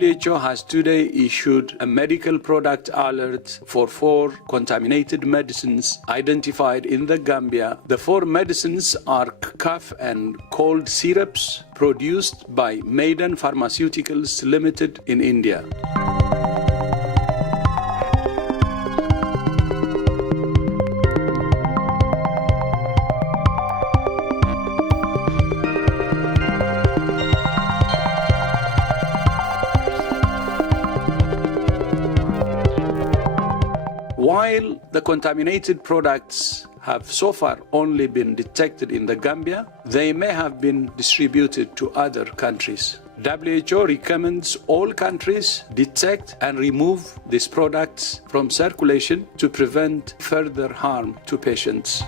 WHO has today issued a medical product alert for 4 contaminated medicines identified in the Gambia. The 4 medicines are cough and cold syrups produced by Maiden Pharmaceuticals Limited in India. While the contaminated products have so far only been detected in the Gambia, they may have been distributed to other countries. WHO recommends all countries detect and remove these products from circulation to prevent further harm to patients.